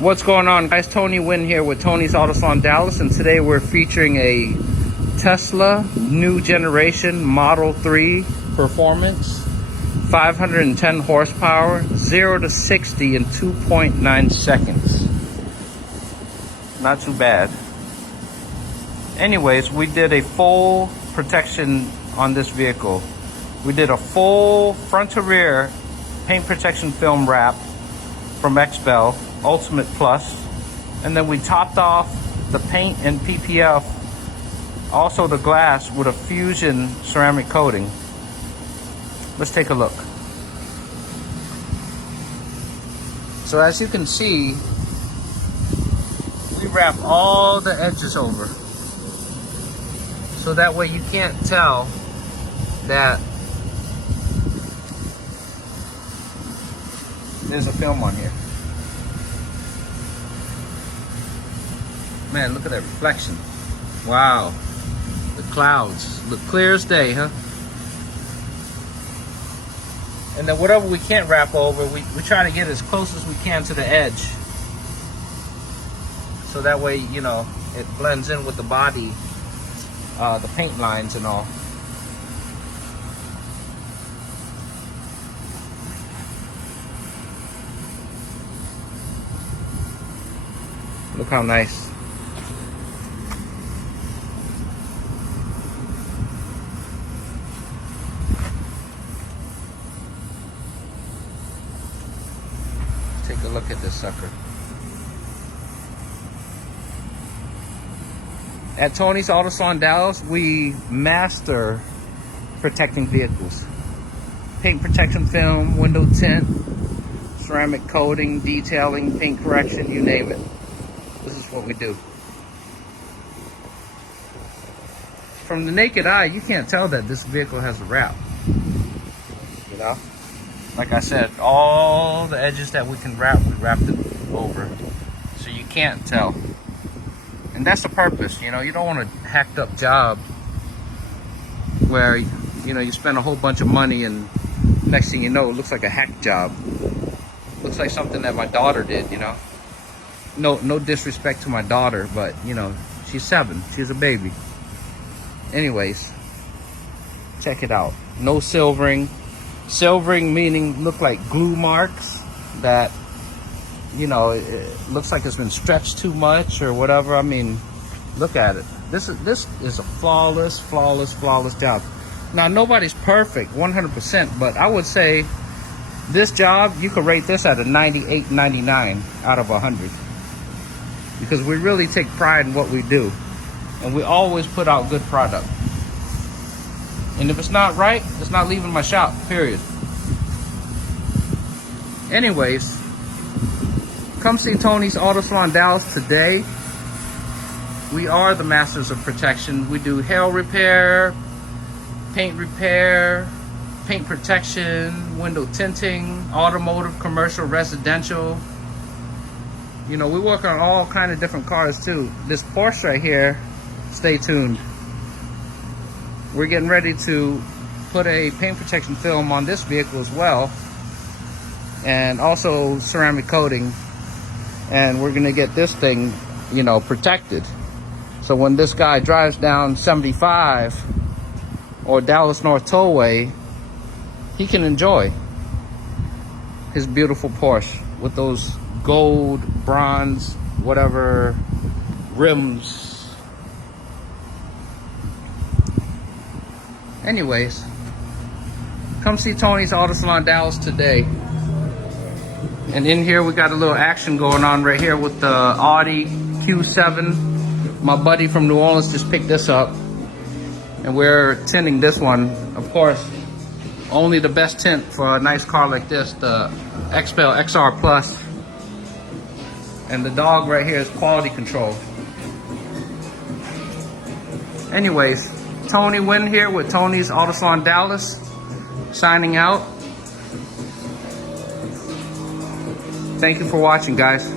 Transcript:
What's going on, guys? Tony Wynn here with Tony's Auto Salon Dallas, and today we're featuring a Tesla new generation Model 3 performance, 510 horsepower, 0 to 60 in 2.9 seconds. Not too bad. Anyways, we did a full protection on this vehicle. We did a full front to rear paint protection film wrap from XPEL Ultimate Plus, and then we topped off the paint and PPF, also the glass, with a fusion ceramic coating. Let's take a look. So as you can see, we wrap all the edges over, so that way you can't tell that there's a film on here. Man, look at that reflection. Wow. The clouds look clear as day, huh? And then whatever we can't wrap over, we try to get as close as we can to the edge. So that way, you know, it blends in with the body, the paint lines and all. Look how nice. Take a look at this sucker. At Tony's Auto Salon Dallas, we master protecting vehicles. Paint protection film, window tint, ceramic coating, detailing, paint correction, you name it. This is what we do. From the naked eye, you can't tell that this vehicle has a wrap. You know? Like I said, all the edges that we can wrap, we wrapped it over. So you can't tell. And that's the purpose, you know? You don't want a hacked up job where, you know, you spend a whole bunch of money and next thing you know, it looks like a hack job. Looks like something that my daughter did, you know? No disrespect to my daughter, but, you know, she's 7. She's a baby. Anyways, check it out. No silvering. Silvering meaning look like glue marks that, you know, it looks like it's been stretched too much or whatever. I mean, look at it. This is a flawless job. Now, nobody's perfect 100%, but I would say this job, you could rate this at a 98, 99 out of 100. Because we really take pride in what we do. And we always put out good product. And if it's not right, it's not leaving my shop, period. Anyways, come see Tony's Auto Salon Dallas today. We are the masters of protection. We do hail repair, paint protection, window tinting, automotive, commercial, residential. You know, we work on all kind of different cars too. This Porsche right here, stay tuned. We're getting ready to put a paint protection film on this vehicle as well, and also ceramic coating, and we're gonna get this thing, you know, protected. So when this guy drives down 75 or Dallas North Tollway, he can enjoy his beautiful Porsche with those gold, bronze, whatever rims. Anyways, come see Tony's Auto Salon Dallas today. And in here we got a little action going on right here with the Audi Q7. My buddy from New Orleans just picked this up, and we're tinting this one. Of course, only the best tint for a nice car like this, the XPEL XR Plus. And the dog right here is quality control. Anyways, Tony Wynn here with Tony's Auto Salon Dallas, signing out. Thank you for watching, guys.